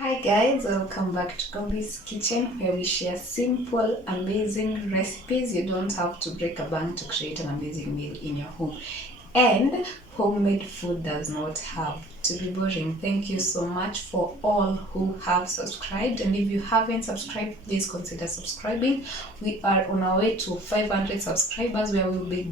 Hi guys, welcome back to Kobe's Kitchen, where we share simple, amazing recipes. You don't have to break a bank to create an amazing meal in your home. And homemade food does not have to be boring. Thank you so much for all who have subscribed. And if you haven't subscribed, please consider subscribing. We are on our way to 500 subscribers, where we will be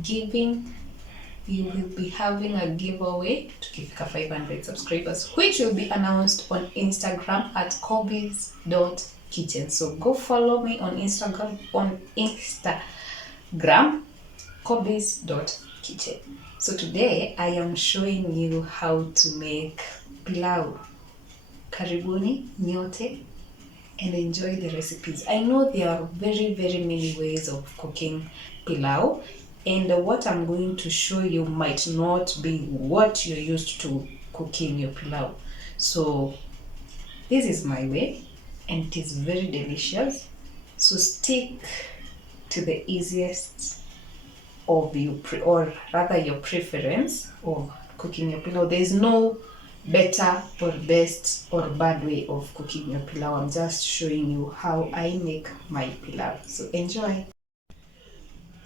having a giveaway to Kifika 500 subscribers, which will be announced on Instagram at kobe's.kitchen. So go follow me on Instagram, kobe's.kitchen. So today I am showing you how to make pilau. Karibuni nyote and enjoy the recipes. I know there are very many ways of cooking pilau, and what I'm going to show you might not be what you're used to cooking your pilau. So this is my way, and it is very delicious. So stick to the easiest of you, or rather your preference of cooking your pilau. There is no better or best or bad way of cooking your pilau. I'm just showing you how I make my pilau. So enjoy.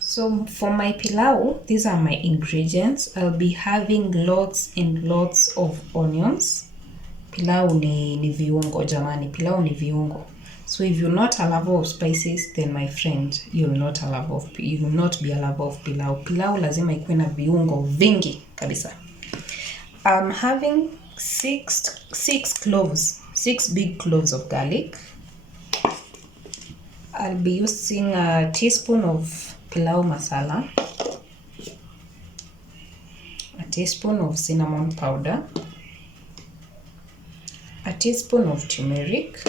So for my pilau, these are my ingredients. I'll be having lots and lots of onions. Pilau ni viungo jamani, pilau ni viungo. So if you're not a lover of spices, then my friend, you will not be a lover of pilau. Pilau lazima ikuwe na viungo vingi kabisa. I'm having six big cloves of garlic. I'll be using a teaspoon of pilau masala, a teaspoon of cinnamon powder, a teaspoon of turmeric,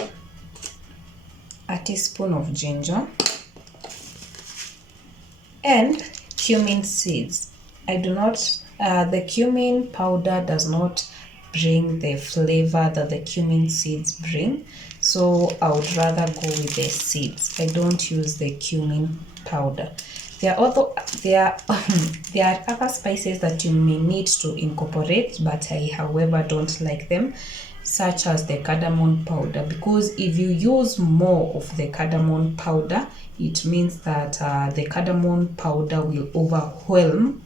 a teaspoon of ginger, and cumin seeds. The cumin powder does not bring the flavor that the cumin seeds bring, so I would rather go with the seeds. I don't use the cumin powder. There are other spices that you may need to incorporate, but I however don't like them, such as the cardamom powder, because if you use more of the cardamom powder, it means that the cardamom powder will overwhelm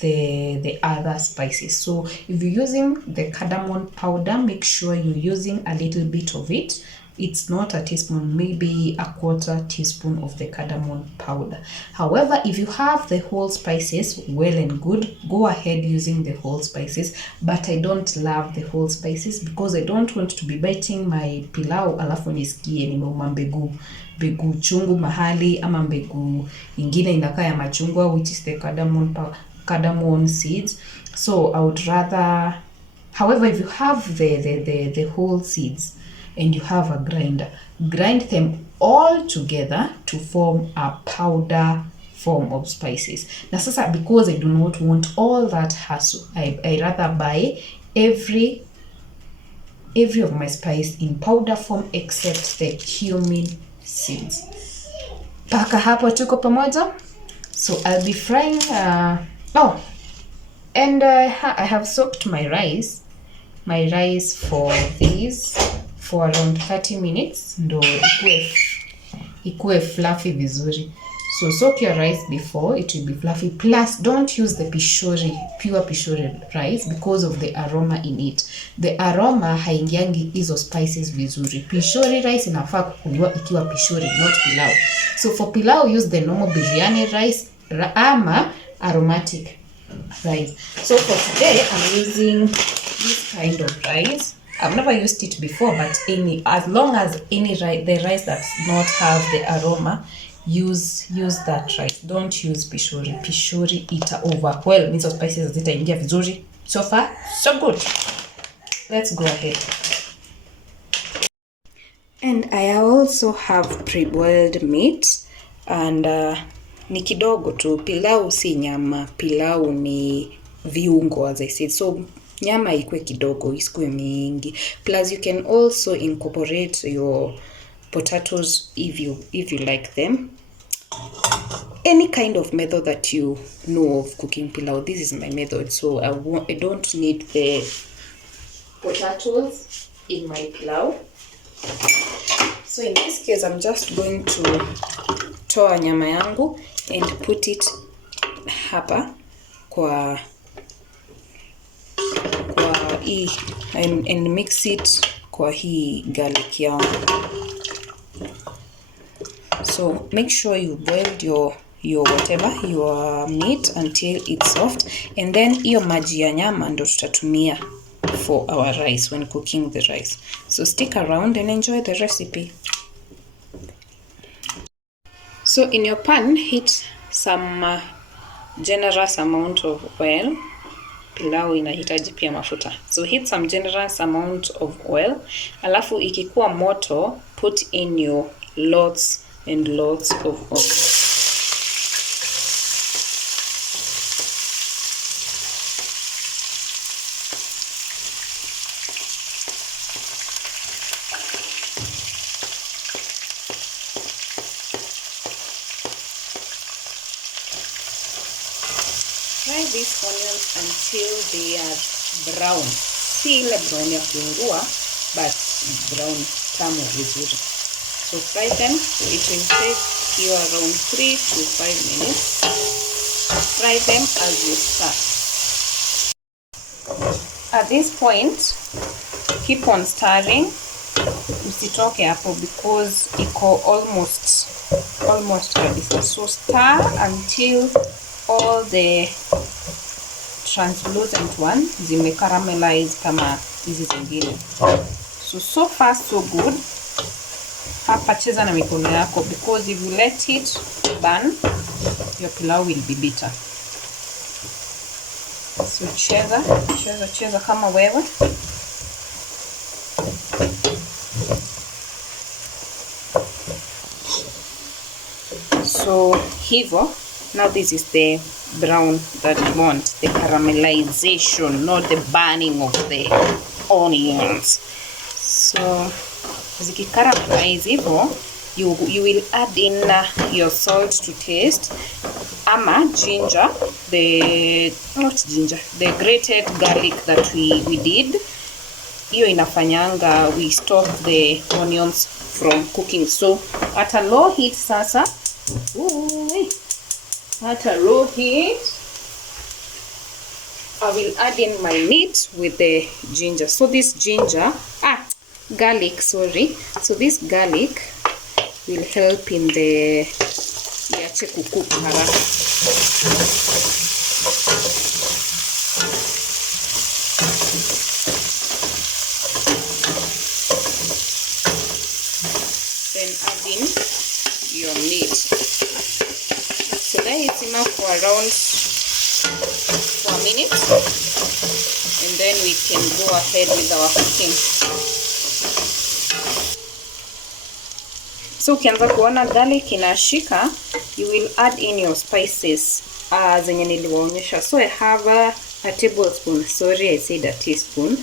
the other spices. So if you're using the cardamom powder, make sure you're using a little bit of it. It's not a teaspoon, maybe a quarter teaspoon of the cardamom powder. However, if you have the whole spices, well and good, go ahead using the whole spices. But I don't love the whole spices because I don't want to be biting my pilau alafu nisikie nimeuma mbegu chungu mahali ama mbegu ingine inakaa ya machungwa, which is the cardamom seeds. So I would rather, however, if you have the whole seeds and you have a grinder, grind them all together to form a powder form of spices. Now sasa, because I do not want all that hassle, I rather buy every of my spice in powder form except the cumin seeds. Paka hapo tuko pamoja. So I'll be frying and I have soaked my rice for around 30 minutes ndo ikue fluffy vizuri. So soak your rice before it will be fluffy. Plus don't use the pure pishori rice because of the aroma in it. The aroma haingiangi hizo spices vizuri. Pishori rice inafaa kukuliwa ikiwa pishori, not pilau. So for pilau, use the normal biryani rice ama aromatic rice. So for today I'm using this kind of rice. I've never used it before, but as long as the rice does not have the aroma, use that rice. Don't use pishori. Pishori ita overwhelm, means of spices zitaingia vizuri. So far so good. Let's go ahead. And I also have pre-boiled meat, and ni kidogo tu. Pilau si nyama, pilau ni viungo, as I said. So nyama ikwe kidogo, isikwe mingi. Plus you can also incorporate your potatoes if you like them. Any kind of method that you know of cooking pilau, this is my method. So I don't need the potatoes in my pilau. So in this case, I'm just going to toa nyama yangu and put it hapa kwa hii and mix it kwa hii garlic yangu. So make sure you boiled your meat until it's soft, and then hiyo maji ya nyama ndo tutatumia for our rice when cooking the rice. So stick around and enjoy the recipe. So in your pan, heat some generous amount of oil. Pilau inahitaji pia mafuta. So heat some generous amount of oil. Alafu ikikuwa moto, put in your lots and lots of oil. Fry these onions until they are brown. Si ile brown ya kuungua, but brown tamu vizuri. So fry them. So it will take you around 3 to 5 minutes. Fry them as you start. At this point, keep on stirring. Usitoke hapo because iko almost ready. So stir until all the translucent one zime caramelize kama hizi zingine. So far so good. Hapa cheza na mikono yako, because if you let it burn, your pilau will be bitter. So cheza kama wewe. So hivo. Now this is the brown that you want, the caramelization, not the burning of the onions. So ziki-caramelize hivo, you will add in your salt to taste, ama the grated garlic that we did. Hiyo inafanyanga we stop the onions from cooking. So at a low heat sasa, at a low heat, I will add in my meat with the ginger. So this garlic, sorry. So this garlic will help in the iache kucook haraka. Then add in your meat. So that is enough for around 4 minutes, and then we can go ahead with our cooking. So ukianza kuona garlic inashika, you will add in your spices zenye niliwaonyesha. So I have a tablespoon, sorry I said a teaspoon,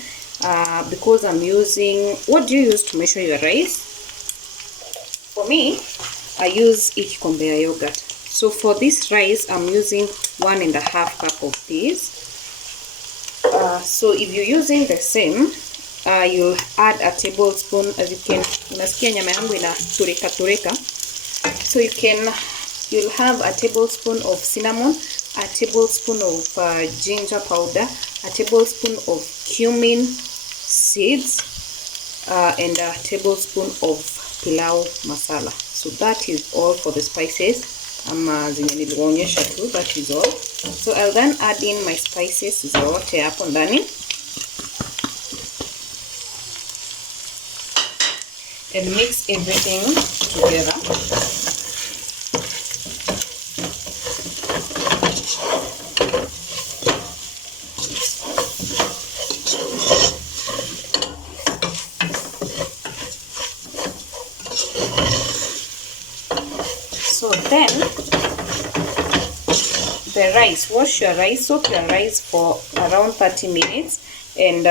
because I'm using, what do you use to measure your rice? For me, I use ikikombe ya yogurt. So for this rice, I'm using 1.5 cup of this. So if you're using the same, you'll add a tablespoon. As you can, unasikia nyama yangu ina tureka. So you'll have a tablespoon of cinnamon, a tablespoon of ginger powder, a tablespoon of cumin seeds, and a tablespoon of pilau masala. So that is all for the spices. Zenye niliwaonyesha tu, that is all. So I'll then add in my spices zote hapo ndani and mix everything together. So then the rice, wash your rice, soak your rice for around 30 minutes and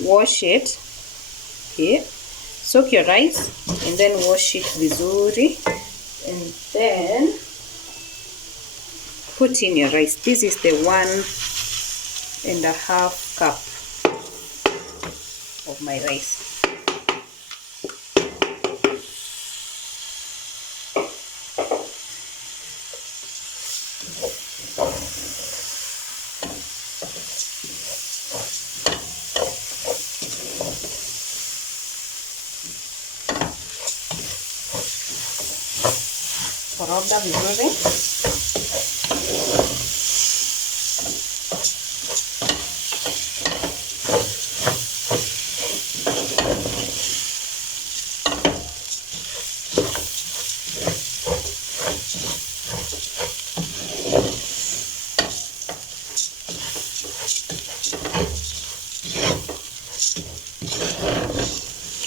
wash it. Okay, soak your rice and then wash it vizuri, and then put in your rice. This is the 1.5 cup of my rice. nitakoroga vizuri.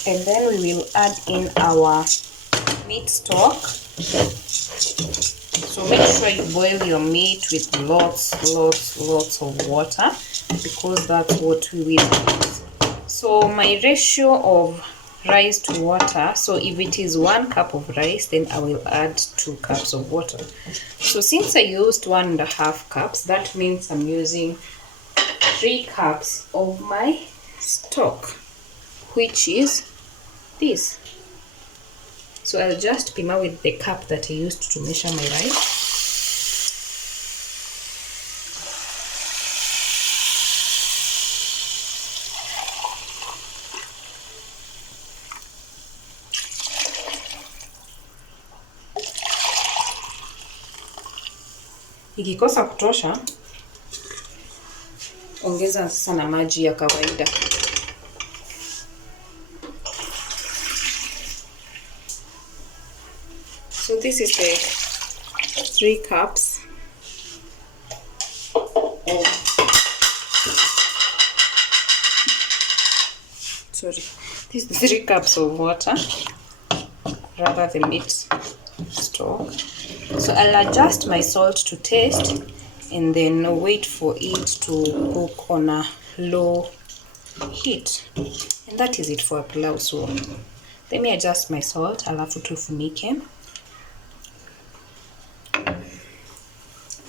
And then we will add in our meat stock. So make sure you boil your meat with lots of water, because that's what we will use. So my ratio of rice to water, so if it is 1 cup of rice, then I will add 2 cups of water. So since I used 1.5 cups, that means I'm using 3 cups of my stock, which is this. So I'll just pima with the cup that I used to measure my rice. Ikikosa kutosha, ongeza sasa na maji ya kawaida. So this is the 3 cups of, this is 3 cups of water, rather the meat stock. So I'll adjust my salt to taste and then wait for it to cook on a low heat. And that is it for a pilau. So let me adjust my salt, alafu tufunike.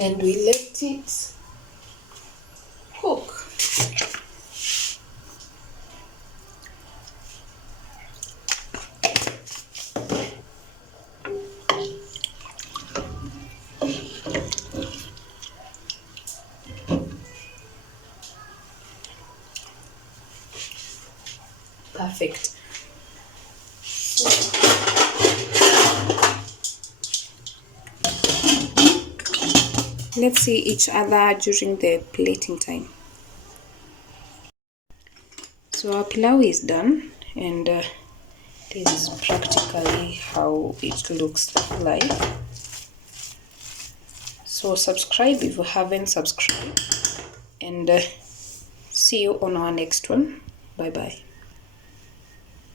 And we let it cook. Perfect. Let's see each other during the plating time. So our pilau is done, and this is practically how it looks like. So subscribe if you haven't subscribed, and see you on our next one. Bye bye.